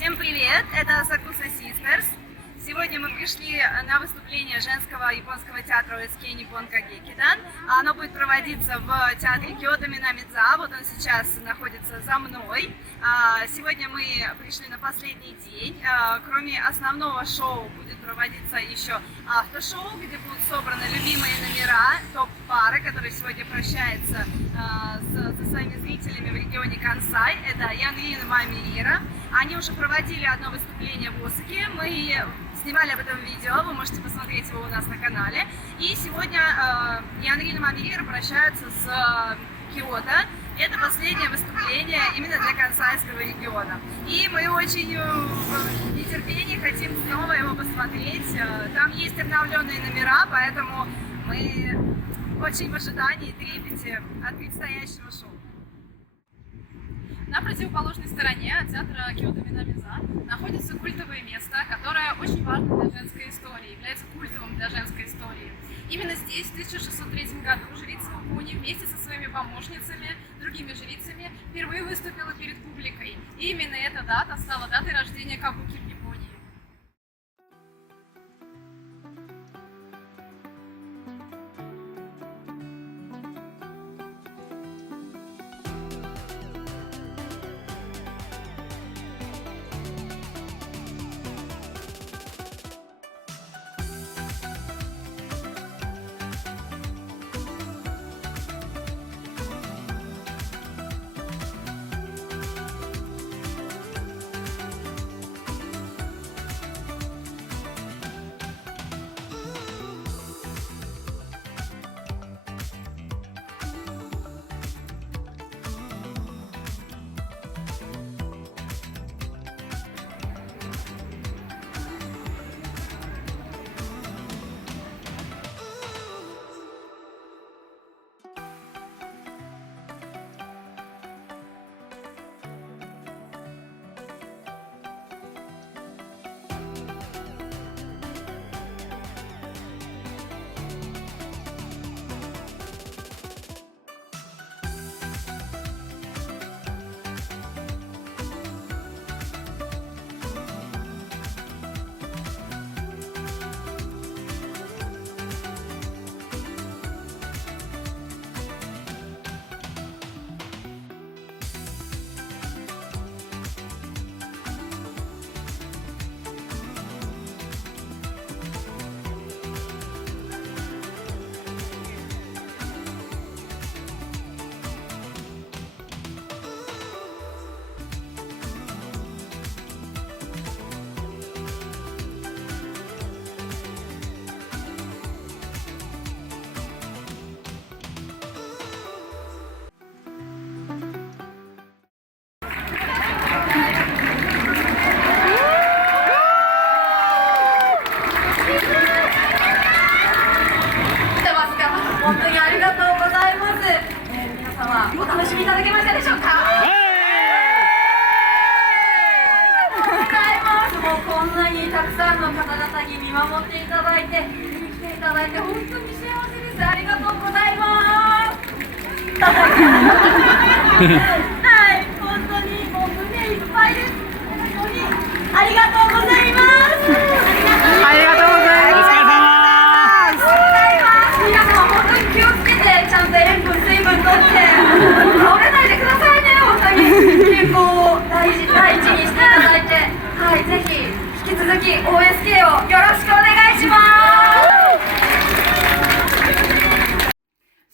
Всем привет! Это Сакуса Sisters. Сегодня мы пришли на выступление женского японского театра ОСК Ниппон Кагекидан. Оно будет проводиться в театре Киото Минамидза. Вот он сейчас находится за мной. Сегодня мы пришли на последний день. Кроме основного шоу будет проводиться еще автошоу, где будут собраны любимые номера топ-пары, которые сегодня прощаются со своими зрителями в регионе Кансай. Это Янгрин и Мами Ира. Они уже проводили одно выступление в Осаке. Мы снимали об этом видео, вы можете посмотреть его у нас на канале. И сегодня Янгрин и Мами Ира прощаются с Киото. Это последнее выступление именно для Кансайского региона. И мы очень в нетерпении хотим снова его посмотреть. Там есть обновленные номера, поэтому мы очень в ожидании, трепете от предстоящего шоу. На противоположной стороне от театра Киото Минамидза находится культовое место, которое очень важно для женской истории, является культовым для женской истории. Именно здесь, в 1603 году, жрица Укуни вместе со своими помощницами, другими жрицами, впервые выступила перед публикой. И именно эта дата стала датой рождения кабуки в Японии.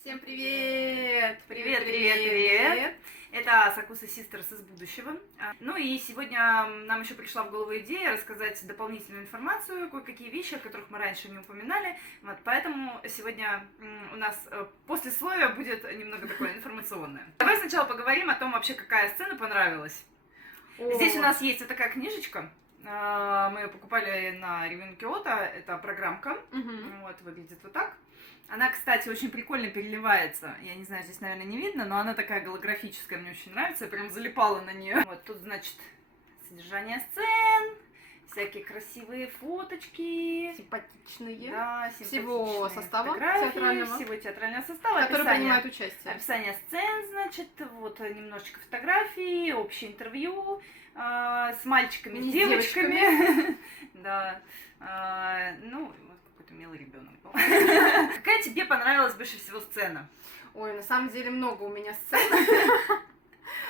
Всем привет! Привет! Это Сакуса Sisters из будущего. Ну и сегодня нам еще пришла в голову идея рассказать дополнительную информацию, кое-какие вещи, о которых мы раньше не упоминали. Вот, поэтому сегодня у нас послесловие будет немного такое информационное. Давай сначала поговорим о том, вообще какая сцена понравилась. Здесь у нас есть вот такая книжечка. Мы ее покупали на Ревен Киото. Это программка. Вот, выглядит вот так. Она, кстати, очень прикольно переливается. Я не знаю, здесь, наверное, не видно, но она такая голографическая, мне очень нравится. Я прям залипала на нее. Вот тут, значит, содержание сцен, всякие красивые фоточки. Симпатичные. Да, Всего симпатичные состава фотографии, театрального. всего театрального состава, Который описание, принимает участие. описание сцен, значит, вот немножечко фотографий, общее интервью с мальчиками, Не с с девочками. Да. Ну, вот какой-то милый ребенок был. Какая тебе понравилась больше всего сцена? Ой, на самом деле много у меня сцен.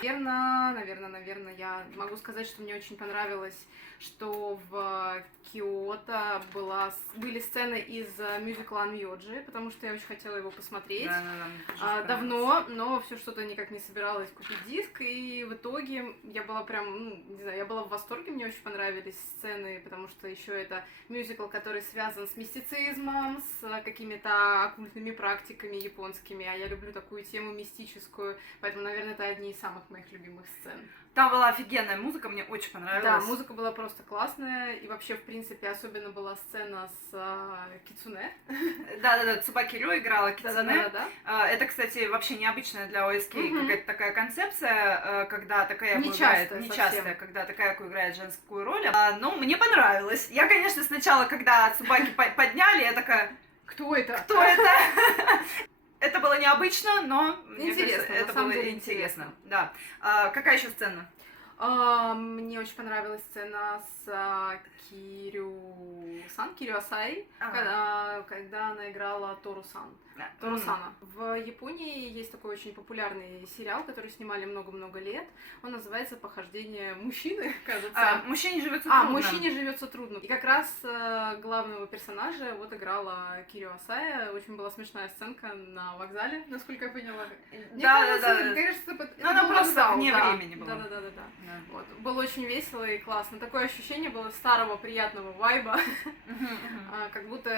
Наверное, я могу сказать, что мне очень понравилось, что в Киото были сцены из мюзикла «Анмёджи», потому что я очень хотела его посмотреть. Да, Давно, но все что-то никак не собиралась купить диск, и в итоге я была прям, не знаю, я была в восторге, мне очень понравились сцены, потому что еще это мюзикл, который связан с мистицизмом, с какими-то оккультными практиками японскими, а я люблю такую тему мистическую, поэтому, наверное, это одни из самых моих любимых сцен. Там была офигенная музыка, мне очень понравилась. Да, музыка была просто классная, и вообще, в принципе, особенно была сцена с Кицуне. Да, Цубаки Рё играла Кицуне. Да. Это, кстати, вообще необычная для ОСК какая-то такая концепция, когда такая нечастая, когда такая играет женскую роль. Ну, мне понравилось. Я, конечно, сначала, когда Цубаки подняли, я такая... Кто это? Кто это? Это было необычно, но интересно, это было интересно. Да. Какая еще сцена? Мне очень понравилась сцена с Кирю Асай, когда она играла Тору-сана. В Японии есть такой очень популярный сериал, который снимали много-много лет. Он называется «Похождение мужчины», кажется. Мужчине живется трудно. Мужчине живется трудно. И как раз главного персонажа вот играла Кирю Асай. Очень была смешная сценка на вокзале, насколько я поняла. Да. Кажется, но она просто вне времени была. Да. Вот. Было очень весело и классно. Такое ощущение было старого приятного вайба. Как будто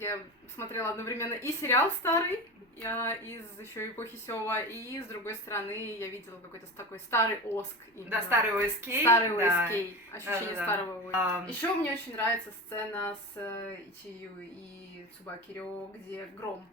я смотрела одновременно и сериал старый, из еще эпохи Сёва, и с другой стороны я видела какой-то такой старый ОСК. Да, старый ОСК. Ощущение старого ОСК. Еще мне очень нравится сцена с Ичию и Цубаки Рё, где гром.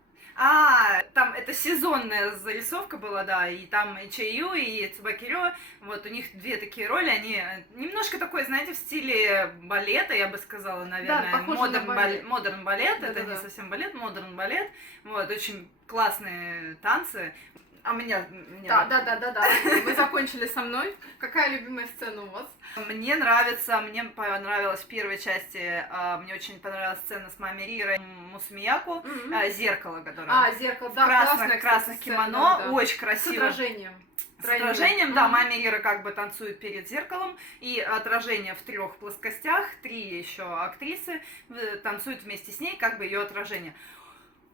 Там это сезонная зарисовка была, да, и там и Чэйю, и Цубаки Рё, вот у них две такие роли, они немножко такой, знаете, в стиле балета, я бы сказала, наверное, модерн балет, это не совсем балет, модерн балет, вот, очень классные танцы. Да. Вы закончили со мной. Какая любимая сцена у вас? Мне понравилась в первой части, мне очень понравилась сцена с Мами Рирой Мусумияку, зеркало, которое зеркало, да, в красных кимоно, да. Очень красиво. С отражением, да, Мами Рира как бы танцует перед зеркалом, и отражение в 3 плоскостях, 3 еще актрисы танцуют вместе с ней, как бы ее отражение.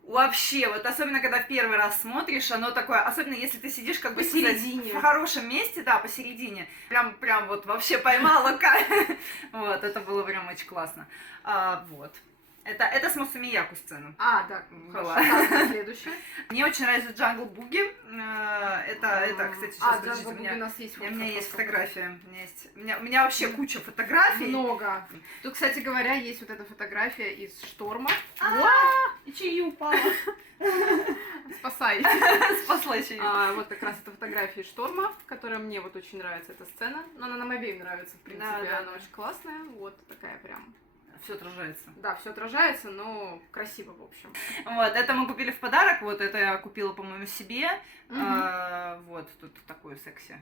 Вообще, вот особенно когда в первый раз смотришь, оно такое, особенно если ты сидишь как бы посередине, в хорошем месте, да, посередине, прям вот вообще поймала, вот, это было прям очень классно, вот. Это с Мусумияку сцена. Да, хорошо. Следующее. Мне очень нравится Джангл Буги. Это, кстати, сейчас Джангл Буги у нас есть. У меня есть фотография. У меня вообще куча фотографий. Много. Тут, кстати говоря, есть вот эта фотография из «Шторма». И Чию упала. Спасай. Спасла Чию. Вот как раз эта фотография из «Шторма», которая мне вот очень нравится, эта сцена. Но она нам обеим нравится, в принципе. Она очень классная. Вот такая прям. Все отражается. Да, все отражается, но красиво, в общем. Вот, это мы купили в подарок, вот это я купила, по-моему, себе. Вот, тут такую секси.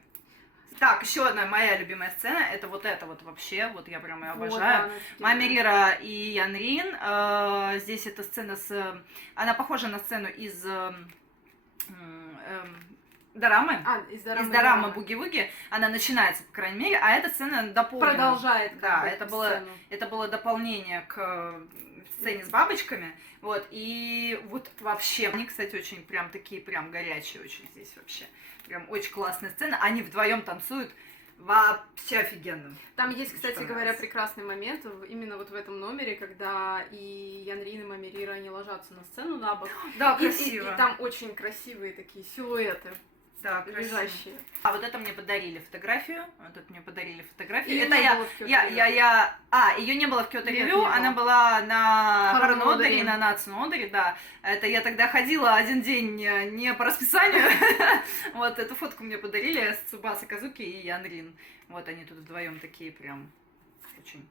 Так, еще одна моя любимая сцена, это вот вообще, вот я прям ее обожаю. Мами Рира и Ян Рин. Здесь эта сцена она похожа на сцену из дорамы. Из дорамы Буги-Вуги. Она начинается, по крайней мере, а эта сцена дополнена. Продолжает. Да, это было дополнение к сцене с бабочками. Вот, и вот вообще, они, кстати, очень прям такие, прям горячие очень здесь вообще. Прям очень классная сцена. Они вдвоем танцуют. Вообще офигенно. Там есть, кстати говоря, прекрасный момент именно вот в этом номере, когда и Ян Рин, и Мами Рира, они ложатся на сцену на бок. Да, красиво. И там очень красивые такие силуэты. Да, лежащие. Вот это мне подарили фотографию. Ее это ее не было в Кёто Ревью, она была на Харон-Одере, на Нацу-Одере, да. Это я тогда ходила один день не по расписанию. Вот эту фотку мне подарили с Цубаса Казуки и Ян Рин. Вот они тут вдвоем такие прям очень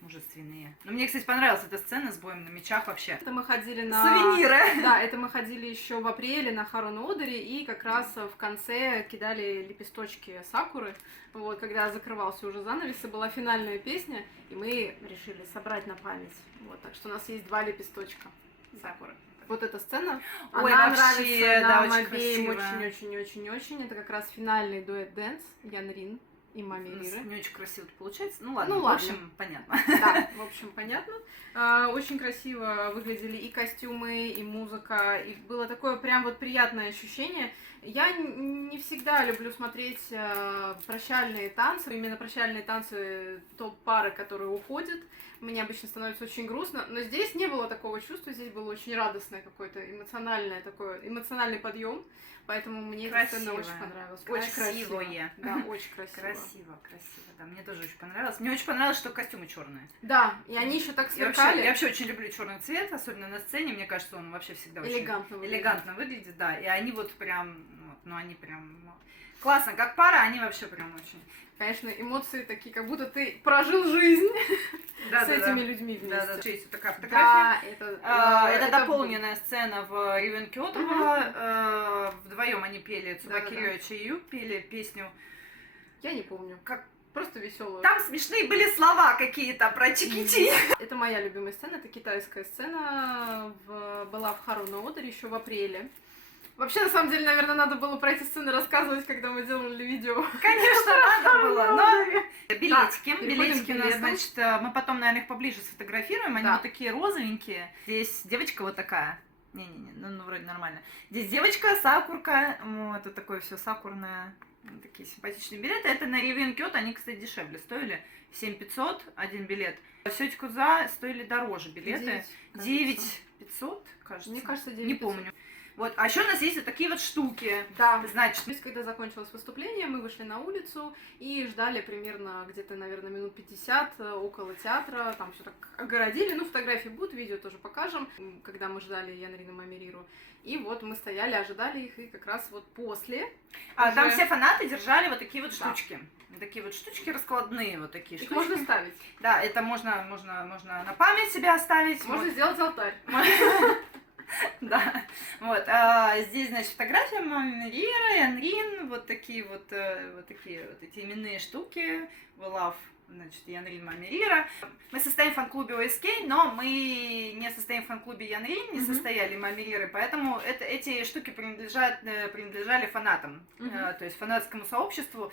мужественные. Но мне, кстати, понравилась эта сцена с боем на мечах вообще. Это мы ходили на... Сувениры! Да, это мы ходили еще в апреле на Харуно Одери, и как раз в конце кидали лепесточки сакуры. Вот, когда закрывался уже занавес, и была финальная песня, и мы решили собрать на память. Вот, так что у нас есть 2 лепесточка сакуры. Вот эта сцена, Ой, она вообще, нравится да, нам очень обеим красивая. очень-очень-очень-очень. Это как раз финальный дуэт дэнс Ян Рин и Мами Риры. Не очень красиво получается. Ну ладно, Ну, в ладно. общем, понятно. Да, в общем, понятно. Очень красиво выглядели и костюмы, и музыка, и было такое прям вот приятное ощущение. Я не всегда люблю смотреть прощальные танцы, именно прощальные танцы топ-пары, которые уходят. Мне обычно становится очень грустно, но здесь не было такого чувства, здесь было очень радостное какое-то эмоциональное такое, эмоциональный подъем, поэтому мне эта сцена Красивая. очень понравилась. Очень красиво. Красивое. Да, очень красиво. Красиво, красиво. Да, мне тоже очень понравилось. Мне очень понравилось, что костюмы черные. Да, и они еще так Я сверкали. вообще очень люблю черный цвет, особенно на сцене. Мне кажется, он вообще всегда очень Элегантно выглядит. элегантно выглядит, да. И они вот прям, вот, ну они прям классно, как пара, они вообще прям очень. Конечно, эмоции такие, как будто ты прожил жизнь Да, с этими людьми вместе. Да, есть вот такая фотография. Да, Это дополненная сцена в Ривен Киотова. Вдвоем они пели, Цубаки Да-да-да. Рёичи и Ю пели песню. Я не помню. Как? Просто веселую. Там смешные были слова какие-то про чики-чи. Это моя любимая сцена, это китайская сцена. Была в Харуно Одери еще в апреле. Вообще, на самом деле, наверное, надо было про эти сцены рассказывать, когда мы делали видео. Конечно, надо было, но билетики, Так, билетики у нас, переходим к значит, мы потом, наверное, их поближе сфотографируем, они Да. вот такие розовенькие. Здесь девочка вот такая, не-не-не, ну вроде нормально. Здесь девочка, сакурка, вот, вот такое все сакурное, такие симпатичные билеты. Это на Ривен Киото, они, кстати, дешевле стоили, 7500 один билет. Сётикудза стоили дороже билеты, 9500, кажется. Мне кажется, 9 Не помню. Вот, а еще у нас есть вот такие вот штуки. Да. Значит, То есть, когда закончилось выступление, мы вышли на улицу и ждали примерно где-то, наверное, минут 50 около театра. Там все так огородили. Ну, фотографии будут, видео тоже покажем, когда мы ждали Янрина Мамириру. И вот мы стояли, ожидали их, и как раз вот после... там уже- все фанаты держали вот такие вот Да. штучки. Такие вот штучки раскладные, вот такие Их штучки. можно ставить. Да, это можно на память себе оставить. Можно вот. сделать алтарь. Да, вот, здесь, значит, фотография Мами Рира, Янрин, вот такие вот эти именные штуки, We Love, значит, Янрин, Мами Рира. Мы состоим в фан-клубе ОСК, но мы не состоим в фан-клубе Янрин, не состояли Мами Риры, поэтому эти штуки принадлежали фанатам, то есть фанатскому сообществу,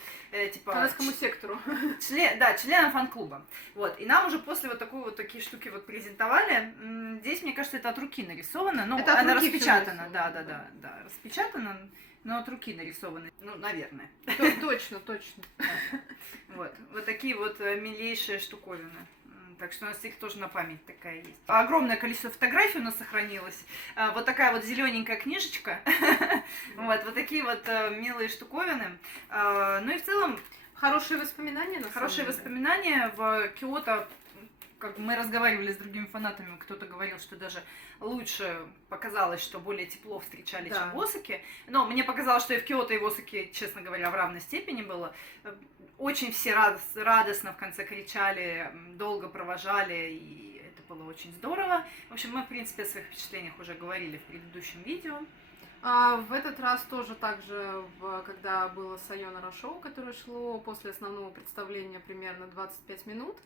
типа... Канадскому сектору. членам фан-клуба. Вот. И нам уже после такие штуки вот презентовали. Здесь, мне кажется, это от руки нарисовано. Ну, Это от она руки всё распечатана, нарисовано, да, распечатана, но от руки нарисованы. Ну, наверное. Точно, точно. Вот такие вот милейшие штуковины. Так что у нас их тоже на память такая есть. Огромное количество фотографий у нас сохранилось. Вот такая вот зелененькая книжечка. Вот такие вот милые штуковины. Ну и в целом Хорошие воспоминания, на хорошие самом деле. воспоминания. В Киото, как мы разговаривали с другими фанатами, кто-то говорил, что даже лучше показалось, что более тепло встречали, Да. чем в Осаке. Но мне показалось, что и в Киото, и в Осаке, честно говоря, в равной степени было. Очень все радостно в конце кричали, долго провожали, и это было очень здорово. В общем, мы, в принципе, о своих впечатлениях уже говорили в предыдущем видео. В этот раз тоже так же, когда было Сайонара шоу, которое шло после основного представления примерно 25 минут,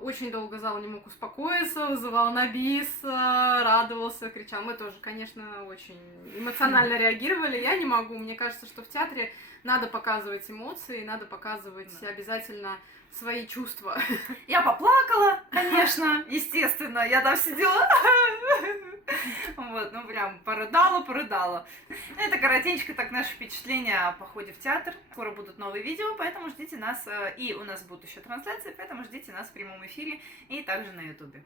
очень долго зал не мог успокоиться, вызывал на бис, радовался, кричал. Мы тоже, конечно, очень эмоционально реагировали. Я не могу. Мне кажется, что в театре надо показывать эмоции, надо показывать обязательно свои чувства. Я поплакала, конечно, естественно, я там сидела. Вот, ну прям порыдала. Это коротенько так наше впечатление о походе в театр. Скоро будут новые видео, поэтому ждите нас. И у нас будут еще трансляции, поэтому ждите нас в прямом эфире и также на ютубе.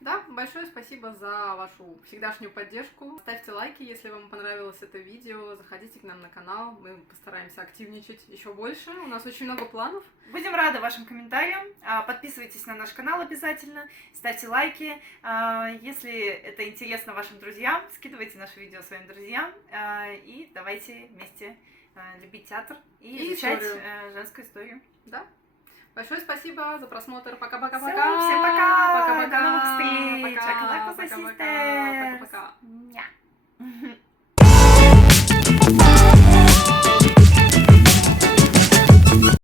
Да, большое спасибо за вашу всегдашнюю поддержку. Ставьте лайки, если вам понравилось это видео. Заходите к нам на канал, мы постараемся активничать еще больше. У нас очень много планов. Будем рады вашим комментариям. Подписывайтесь на наш канал обязательно, ставьте лайки. Если это интересно вашим друзьям, скидывайте наше видео своим друзьям. И давайте вместе любить театр и изучать историю. женскую историю. Да. Большое спасибо за просмотр. Пока-пока-пока. Всё, всем пока. Пока-пока. До новых встреч. Пока. Акалакуса Пока-пока. Sisters. Пока-пока. Ня.